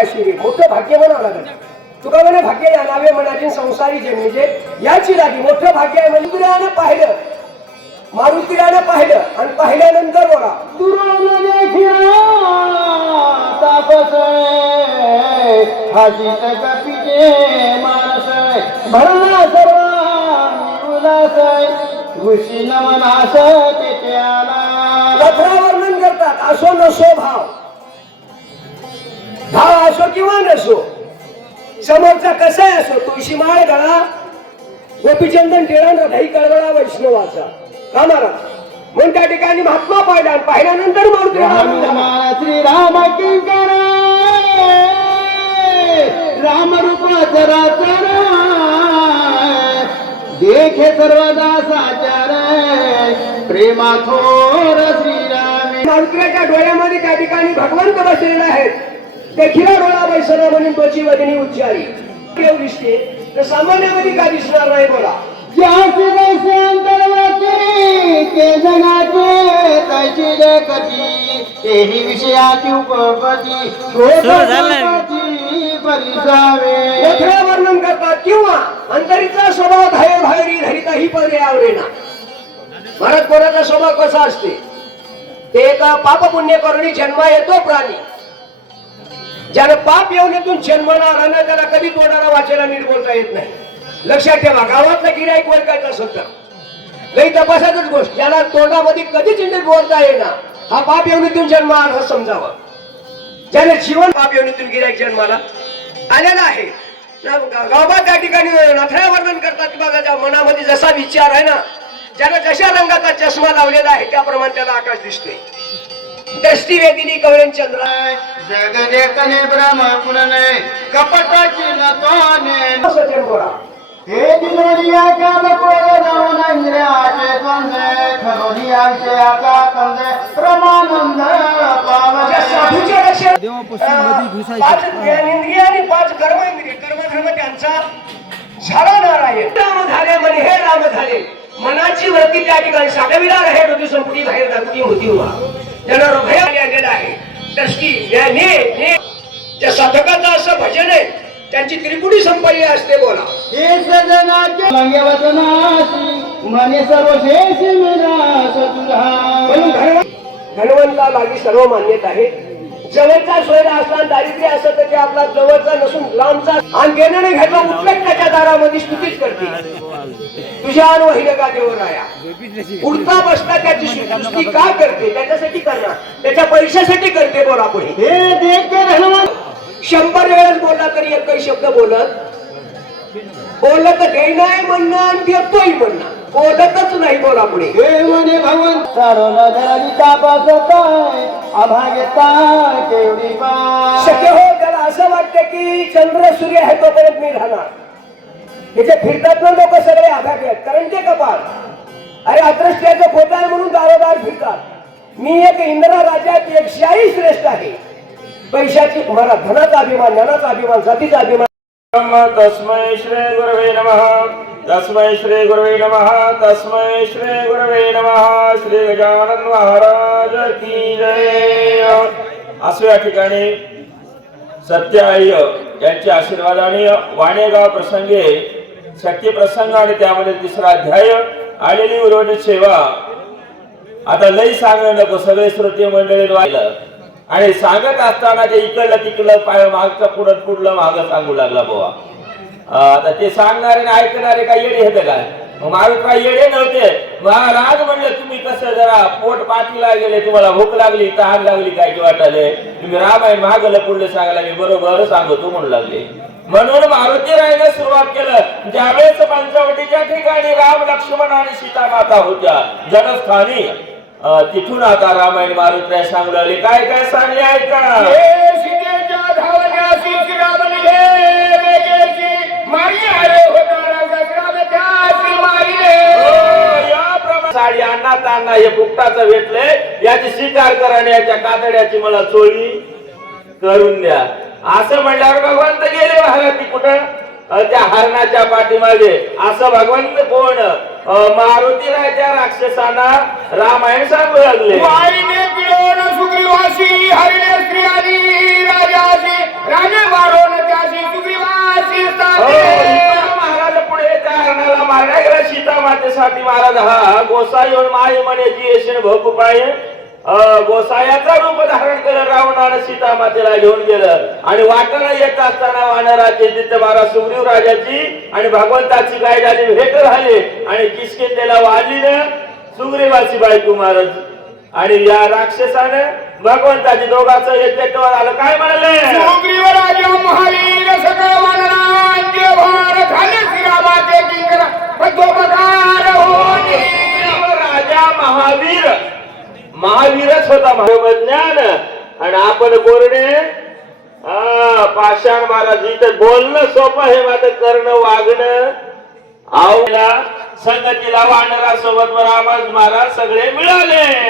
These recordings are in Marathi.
पायाशी रे मोठं भाग्य म्हणावं लागेल. तुका म्हणे भाग्य या नावे मनाची संसारी जन्मीचे याची लागी मोठं भाग्य आहे म्हणजे पाहिलं. मारुतीरानं पाहिलं आणि पाहिल्यानंतर बघा भरला वर्णन करतात असो नसो भाव. भाव असो किंवा नसो समोरचा कसा असो तुळशी माळ गळा गोपीचंदन टिळण दही कळवळा वैष्णवाचा. का महाराज? म्हणून त्या ठिकाणी महात्मा पाहिला पाहिल्यानंतर मारुती हनुमान श्रीराम किंकर राम रूप चराचर देखे सर्वदा साचार प्रेमा थोर श्रीराम. मारुतीच्या डोळ्यामध्ये त्या ठिकाणी भगवंत बसलेले आहेत देखील डोळा बैसना म्हणून तोची वदनी उच्चारी. केव दिसते. तर सामान्यामध्ये काय दिसणार नाही बोला ज्याचे जैसे अंतर्वाची ते जगाचे तैची जगती. तेही विषयाची उपपती. गोपती परिसावे मोठ्या वर्णन करतात किंवा अंतरीचा स्वभाव धाय बाहेरी धरिता ही पर्यावरे ना महाराज कोणाचा स्वभाव कसा असते? ते एका पाप पुण्य करुणी जन्मा येतो प्राणी. ज्यानं पाप येऊन जन्मणार ना त्याला कधी तोंडाला वाचायला नीट बोलता येत नाही. लक्षात ठेवा गावातलं गिराईक ओळखायचं असेल तर. लई तपासातच गोष्ट ज्याला तोंडामध्ये कधीच नीट बोलता येणार हा पाप येऊन जन्म आला समजावा. ज्याने जीवन पाप योनीतून गिराईक जन्माला आलेला आहे. गावात त्या ठिकाणी नथळ्या वर्णन करतात की बघा त्या मनामध्ये जसा विचार आहे ना ज्याला जशा रंगाचा चष्मा लावलेला आहे त्याप्रमाणे त्याला आकाश दिसते दृष्टी वेदिनी कवळेन चंद्र जगदे कने ब्रह्म पुनने कपटाची नतोने. बोला हे दिलोरिया का बकोर जाऊन इंद्रियाचे कंदे खलोरियांचे आका कंदे प्रमानंद साधूचे लक्षण अं, पाच ज्ञानेंद्रिय आणि पाच कर्मेंद्रिय. कर्मधर्म त्यांचा झाला नारायण. राम झाले म्हणे हे राम झाले. मनाची वृत्ती त्या ठिकाणी साठविला आहे डोकी संपुटी बाहेर दाखवती होती उभा. ज्यांना हृदय आलेला आहे. दृष्टी ज्ञाने ने त्या साधकाचं असं भजन आहे. त्यांची त्रिपुटी संपल्ली असते बोला. हे सजनाचे लंगे वचनासी मने सर्व शेष म्हणून धनवंता लागी सर्व मान्यता आहे. जवळचा सोयरा असला दारिद्र्य असं तर ते आपला जवळचा नसून लांबचा. आणि घेणं नाही घ्यायचा उठलक त्याच्या दारामध्ये स्तुतीच करते. तुझ्या अनुभहिल का देवराया उडता बसता त्याची स्तुती. का करते? त्याच्यासाठी करणार. त्याच्या परीक्षेसाठी करते बोला हे हनुमान शंभर वेळेस बोलला तरी एकही शब्द बोलत. बोललं तर घेणार म्हणणं आणि देतोय म्हणणं. बोलतच नाही बोला पुढे हे म्हणे भगवंत सारोन धरी तापास काय अभाग्यता केवढी शक्य हो त्याला असं वाटतं की चंद्र सूर्य आहे तोपर्यंत मी राहणार. जे फिरतात ना लोक सगळे आघात आहेत कारण ते कपाळ. अरे अदृष्ट्याचं खोट आहे म्हणून दारोदार फिरतात. मी एक इंद्र राज्यात एकशाही श्रेष्ठ आहे. पैशाची तुम्हाला धनाचा अभिमान ज्ञानाचा अभिमान जातीचा अभिमान. तस्मै श्री गुरवे नमः. तस्मै श्री गुरवे नमः तस्मै श्री गुरवे नमः श्री गजानन महाराज की जय। असं या ठिकाणी सत्य आई यांच्या आशीर्वादाने वाणेगाव प्रसंगे शक्ती प्रसंग आणि त्यामध्ये तिसरा अध्याय आलेली उर्वरित सेवा. आता लई सांगणं नको सगळे श्रोते मंडळी वाहिलं आणि सांगत असताना ते इकडलं तिकडलं पाय मागचं पुढं पुढलं माग सांगू लागला बोवा. आता ते सांगणारे आणि ऐकणारे काय येडे होते काय मग माझं काय येडे नव्हते. महाराज म्हणलं तुम्ही कसं जरा पोट पाठीला गेले तुम्हाला भूक लागली तहान लागली काय की वाटाले तुम्ही रामायण मागलं पुढलं सांगायला मी बरोबर सांगतो म्हणू लागले. म्हणून मारुती राहायला सुरुवात केलं. ज्यावेळेस पंचवटीच्या ठिकाणी राम लक्ष्मण आणि सीता माता होत्या जनस्थानी तिथून आता रामायण मारुती सांगू लागले. काय काय सांगले ऐका. साडी अण्णा तांना हे फुकटाचं भेटले याची कातड्याची मला चोळी करून द्या. असं भगवंत गेले कुठं? त्या हरणाच्या पाठीमागे. असं भगवंत कोण? अ, मारुतीराच्या राक्षसांना रामायण सांगू लागले. सुग्रीवासी हरिणे स्त्री आणि राजे मारून त्याशी सुग्रीवासी हो, महाराज पुढे मारण्या गेला सीता मातेसाठी महाराज हा गोसा येऊन माय म्हणे जी येशील भोप पाय गोसायाचा रूप धारण केलं रावणानं सीता मातेला घेऊन गेलं. आणि वाटाणा येत असताना वानराचे जिथे महाराज सुग्रीव राजाची आणि भगवंताची काय झाली भेट झाली आणि किसकिंदेला वालीनं सुग्रीवाची बायको महाराज आणि या राक्षसानं भगवंताची दोघांचं एकत्व आलं. काय म्हणाले? महावीर झाले श्रीरामाचे किंकर पद्मोपकार होती. राजा महावीर. महावीरच होता ज्ञान आणि आपण कोरडे? हा, पाषाण महाराज इथं बोलणं सोपं आहे मात्र करणं वागणं. आवला संगतीला वानरा सोबत रामाज महाराज सगळे मिळाले. आले.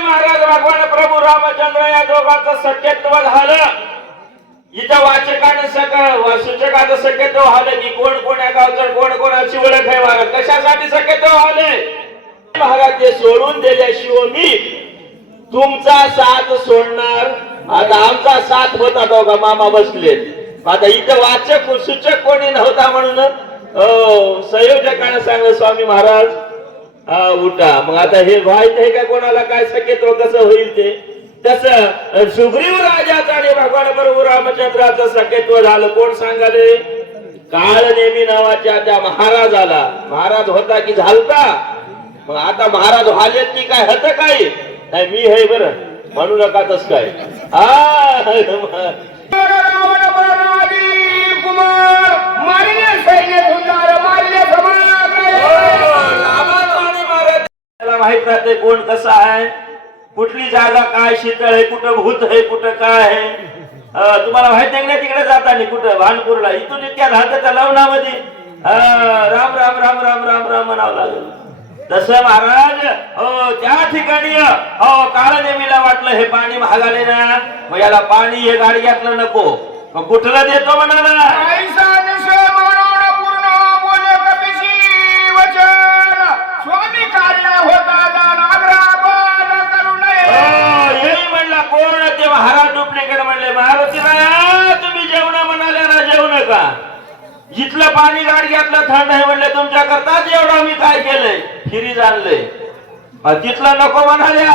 महाराज भगवान प्रभू रामचंद्र या दोघांचं सख्यत्व झालं. इथं वाचकानं सगळं सूचकाचं सख्यत्व झालं की कोण कोण्या गावचं कोण कोणाची ओळख आहे महाराज? कशासाठी सख्यत्व झाले? महाराज ते सोडून दिल्याशिवाय मी तुमचा साथ सोडणार. आता आमचा साथ होता दोघा मामा बसले. आता इथं वाचक सूचक कोणी नव्हता म्हणून संयोजकाने सांगलं स्वामी महाराज हा उठा. मग आता हे व्हायचं आहे का कोणाला? काय शक्यतो कसं होईल ते? तस सुग्रीव राजाचा आणि भगवान बरोबर रामचंद्राचं शक्यत्व झालं. कोण सांगाले? काळ नेमी नावाच्या त्या महाराजाला. महाराज होता की झालता? मग आता महाराज व्हालेत की काय? होत काय नाही मी हे बरं. म्हणू नका तस काय. हा त्याला माहीत राहते कोण कसं आहे कुठली जागा काय शीतळ आहे कुठं भूत आहे कुठं काय आहे. तुम्हाला माहीत आहे ना तिकडे जाताना कुठं? भानपूरला. इथून इतक्या राहत्या लवणामध्ये अं, राम राम राम राम राम राम म्हणावं लागेल. तसं महाराज हो त्या ठिकाणी हो वाटलं हे पाणी महागाले ना मग याला पाणी हे गाडग्यातलं नको. मग कुठलं देतो म्हणाला? हो, हेही म्हणला कोण ते महाराज डुप्लिकेट म्हणले महाराज राया तुम्ही जेवण म्हणाले ना जेवू नका इथलं पाणी गाडग्यातलं थंड आहे म्हणले तुमच्या करता एवढं मी काय केलंय? फिरीज आणलंय. तिथला तिथलं नको म्हणाल्या.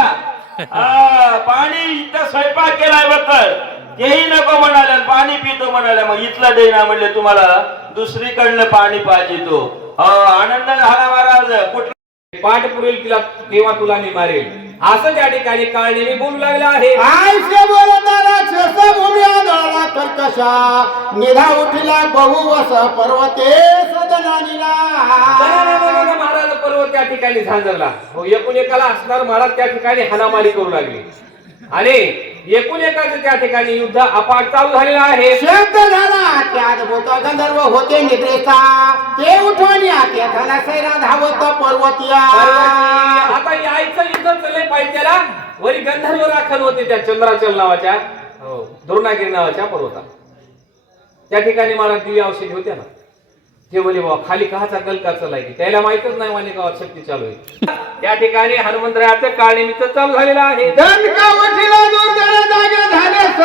पाणी इथं स्वयंपाक केलाय बकर तेही नको म्हणाले आणि पाणी पितो म्हणाल्या. मग इथलं देईना म्हणले तुम्हाला. दुसरीकडलं पाणी पाहिजे तो. आनंद झाला महाराज. कुठलं पाठ पुरेल तिला तेव्हा तुला मी मारेल. असं त्या ठिकाणी काळ नेहमी बोलू लागला आहे. आयुष्य बोलता राक्षस भूमी आधारा कर्कशा निधा उठिला बहुवस पर्वते सदनानीला महाराज पर्वत त्या ठिकाणी झांजरला. हो एकूण एकाला असणार महाराज त्या ठिकाणी हाणामारी करू लागले. आणि एकूण एकाचं त्या ठिकाणी युद्ध अपाट चालू झालेलं आहे. शब्द झाला. त्यात भूत गंधर्व होते निद्रेचा. ते उठवणी धना सैरा धावत पर्वतिया. आता यायचं युद्ध चाललंय पाहिजे त्याला वरी गंधर्व राखण होते त्या चंद्राचल नावाच्या हो, द्रोणागिरी नावाच्या पर्वतात त्या ठिकाणी महाराज दिव्य औषधी होत्या ना. ते बोले बाबा खाली कहाचा गलका चाललाय की त्याला माहितच नाही माने गावात शक्ती चालू आहे. त्या ठिकाणी हनुमंतरायाचं काळ निमित्त चालू झालेलं आहे.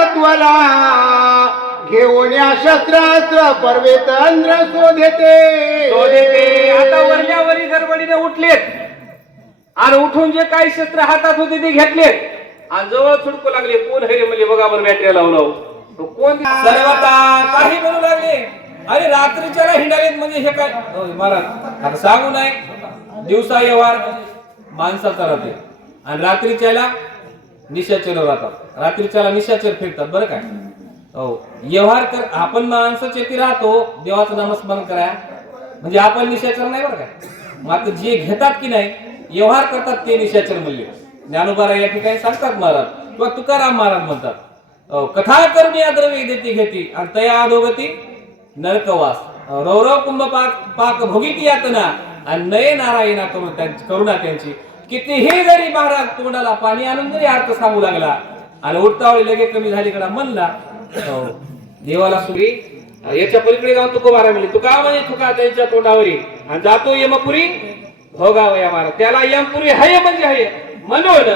झाले सत्वला घेऊन या शस्त्रास्त्र पर्वेत अंध्र शोधेते. तो देते आता वरल्यावरी गडबडीने उठलेत. आणि उठून जे काही शस्त्र हातात होते ते घेतलेत. आणि जवळ छुटकू लागले. कोण हरे म्हणजे बघा बरं बॅटरी लावून कोण? सर्वता काही बोलू लागले. अरे रात्रीच्याला हिंडालेत म्हणजे हे काय? महाराज सांगू नाही. दिवसा व्यवहार माणसाचा राहते. आणि रात्रीच्याला निशाचर राहतात. रात्रीच्याला निशाचर फिरतात बरं काय हो. व्यवहार कर आपण माणसं चेती राहतो देवाचं नामस्मरण करा. म्हणजे आपण निशाचर नाही बरं काय मात्र जे घेतात की नाही व्यवहार करतात ते निशाचर मूल्य ज्ञानोबारा या ठिकाणी सांगतात महाराज किंवा तुकाराम महाराज म्हणतात. अहो, कथा कर्मी अद्रव्य देती घेती आणि तया अधोगती नरकवास. रौरव कुंभ पाक पाक भोगीती यातना आणि नये नारायणा करून त्यांची करुणा त्यांची. कितीही जरी महाराज तोंडाला पाणी आणून जरी अर्थ सांगू लागला आणि उठतावळी लगेच कमी झाली कडा म्हणला हो, देवाला सुरी याच्या पलीकडे जाऊन तुको मारा म्हणजे तुका म्हणजे तुका त्यांच्या तोंडावरी? आणि जातो यमपुरी? हो भोगावया मारा त्याला यमपुरी हय म्हणजे हय. म्हणून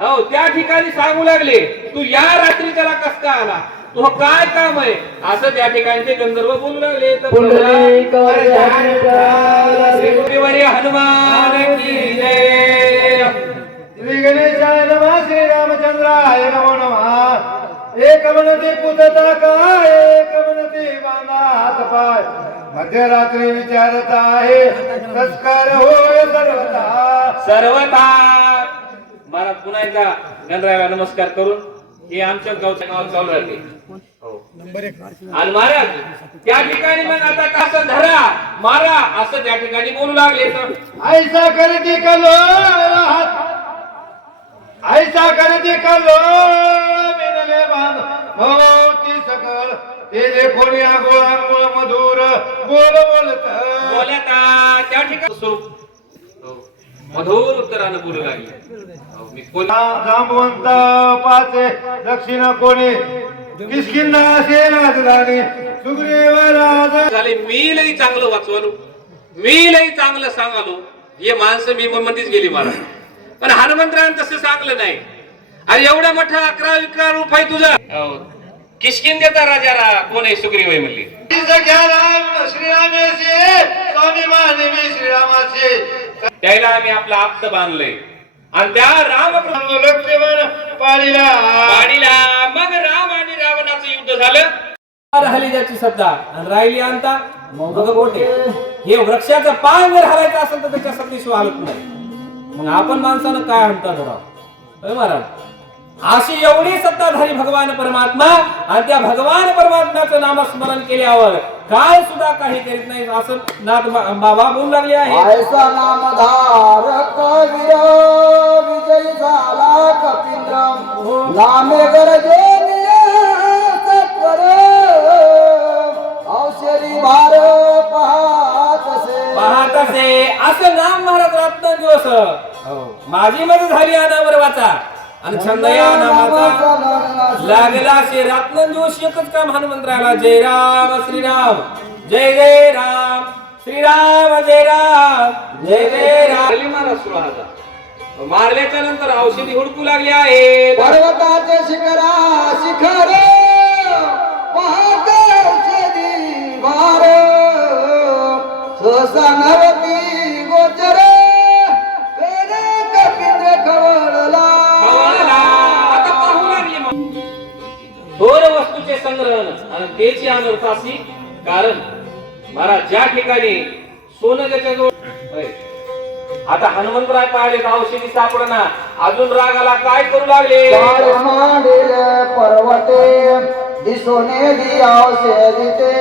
हो त्या ठिकाणी सांगू लागले तू या रात्री त्याला कसका आला? तो काय काम आहे? असं त्या ठिकाणी ते गंधर्व बोलू लागले. तर हनुमान की जय. श्री गणेशाय नमः श्री रामचंद्राय नमो नमः। एक म्हणते पुतता काय? एक म्हणते बांधा हात पाय। मध्यरात्री विचारत आहे संस्कार होय सर्वता सर्वथा. महाराज पुन्हा एकदा गणरायाला नमस्कार करून हे आमच्या गावच्या गावात चालू राहते आणि महाराज त्या ठिकाणी मग आता कसं धरा मारा असं त्या ठिकाणी बोलू लागले तर. ऐसा करते कलो हात ऐसा करते कलो मिनले बांध भोवती सकळ ते जे कोणी आंघोळ आंघोळ मधुर बोल बोलत. बोलता त्या ठिकाणी. स्वरूप हो. मधुर उत्तरानं बोलू लागले. मी कोण जांबवंत पाचे दक्षिणा कोणी? किसकिंदा असे राजधानी सुग्रीव राजा झाले मी लई चांगलं वाचवालो. मी लई चांगलं सांगालो. हे माणसं मी मध्येच गेली मला. पण हनुमंतरान तसं सांगलं नाही. अरे एवढा मोठा अकरा विकरा रूप आहे तुझं किशकिंद्याचा राजाला कोण आहे सुग्रीव आहे म्हणली? सख्या राम श्रीरामेचे स्वामी महादेवी श्रीरामाचे. त्याला आम्ही आपला आप्त बांधलंय. आणि त्या राम लक्ष्मण पाळीला. वाडीला मग राम आणि रावणाचं युद्ध झालं. राहिली त्याची सत्ता आणि राहिली आणता मग कोठे हे वृक्षाचं पान जर हलायचं असेल तर त्याच्यासाठी शिवाय हलत नाही. मग आपण माणसानं काय आणता धराव महाराज? अशी एवढी सत्ताधारी भगवान परमात्मा आणि त्या भगवान परमात्म्याचं नामस्मरण केल्यावर काय सुद्धा काही करीत नाही असं नाथ बाबा बोलू लागले आहे ऐसा नामधारक वीर विजयी झाला कपिंद्र नामे गरजे सत्वर. औषधी भार पाहत असे. असं. नाम महाराज रत्न दिवस. माझी मध्ये झाली अनावर वाचा. आणि छंद या नामाचा लागला असे रत्न दिवस एकच काम हनुमंतराला जय राम श्रीराम जय जय राम. श्रीराम जय राम. जय जय राम. मारल्याच्या नंतर औषधी हुडकू लागली आहे. पर्वताचे शिखरा शिखर सहसा नवती गोचर दोन वस्तूचे संग्रहण आणि त्याची अनर्थासी कारण महाराज ज्या ठिकाणी सोनं त्याच्याजवळ होय. आता हनुमंतराय पाहिले औषधी सापडना अजून रागाला काय करू लागले? पर्वते दिसोने औषधिते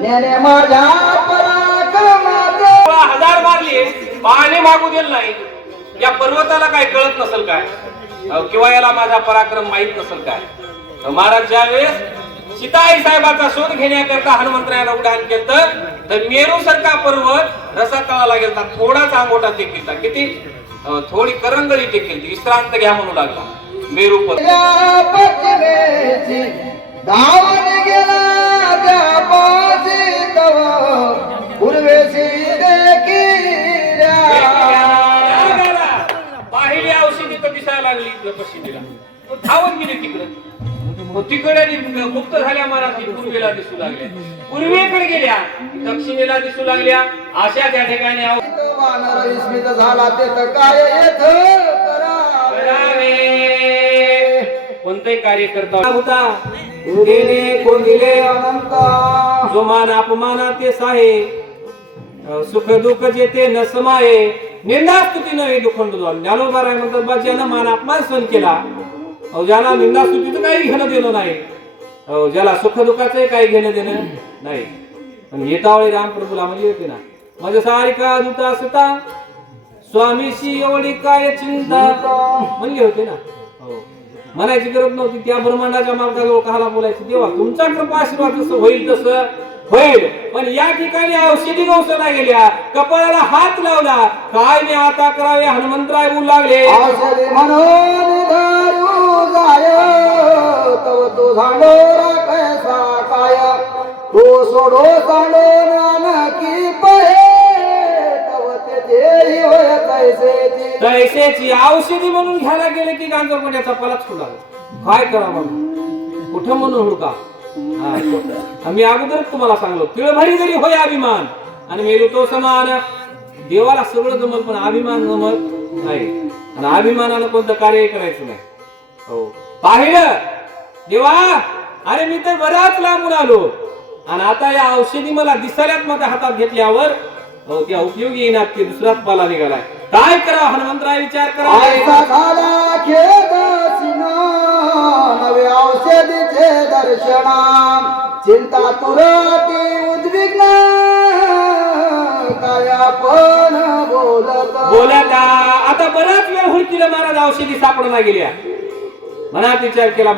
नेने माझ्या हजार मारली. पाणी मागू दिलं नाही. या पर्वताला काय कळत नसेल काय? किंवा याला माझा पराक्रम माहीत नसेल काय? महाराज ज्यावेळेस सीताई साहेबाचा शोध घेण्याकरता हनुमंतरायाला उड्डाण केलं तर मेरू सारखा पर्वत रसा तळाला गेला थोडाच अंगोटा टेकील किती? थोडी करंगळी टेकील विश्रांत घ्या म्हणू लागला. मेरू पर्वत. पाहिली औषधी तर दिसायला लागली तो धावून गेली तिकडं. तिकडे मुक्त झाल्या मराठी पूर्वेला दिसू लागल्या पूर्वेकडे गेल्या दक्षिणेला दिसू लागल्या. अशा त्या ठिकाणी झाला ते काय कोणतंही कार्य करता होता देणे कोण दिले जो मान अपमाना तेच आहे सुख दुःख जे ते न समाये. निंदा स्तुती नव्हे दुखंड ज्ञानोबा राय म्हणतात बा ज्यानं मान अपमान सहन केला. अहो ज्याला निंदा स्तुतीचं काही घेणं देणं नाही. अहो ज्याला सुख दुःखाचं काही घेणं देणं नाही. पण येतावळी रामप्रभूला म्हणजे होते ना. माझ्या सारिका दुता सुता स्वामीशी एवढी काय चिंता? म्हणले होते ना. हो म्हणायची गरज नव्हती. त्या ब्रह्मांडाच्या मालकाजवळ कहाला बोलायची. देवा तुमचा कृपा आशीर्वाद जसं होईल तसं होईल. पण या ठिकाणी औषधी गौसना गेल्या. कपाळाला हात लावला. काय मी आता करावे? हनुमंतराय बोलू लागले. जाय तव तो झाडोरा कैसा काय. तो सोडो सांडो की पहे तव होय तैसेची. औषधी म्हणून घ्यायला गेले की गांजरपण्याचा पलाच खुला काय करा म्हणून कुठं म्हणून हुडका? आम्ही अगोदर तुम्हाला सांगलो तिळभरी जरी होय अभिमान आणि मेरू तो समान. देवाला सगळं जमल पण अभिमान जमत नाही. आणि अभिमानानं कोणतं कार्य करायचं नाही. पाहिलं देवा! अरे मी तर बराच लांबून आलो. आणि आता या औषधी मला दिसायलाच माझ्या हातात घेतल्यावर हो त्या उपयोगी येणार की दुसराच पाला निघालाय. काय करा हनुमंतराय विचार करा. औषधीचे दर्शना चिंता तुरती उद्विग्न काय आपण बोलत? बोलत आता बराच वेळ हुडकीला महाराज औषधी सापडला गेल्या मनात विचार केला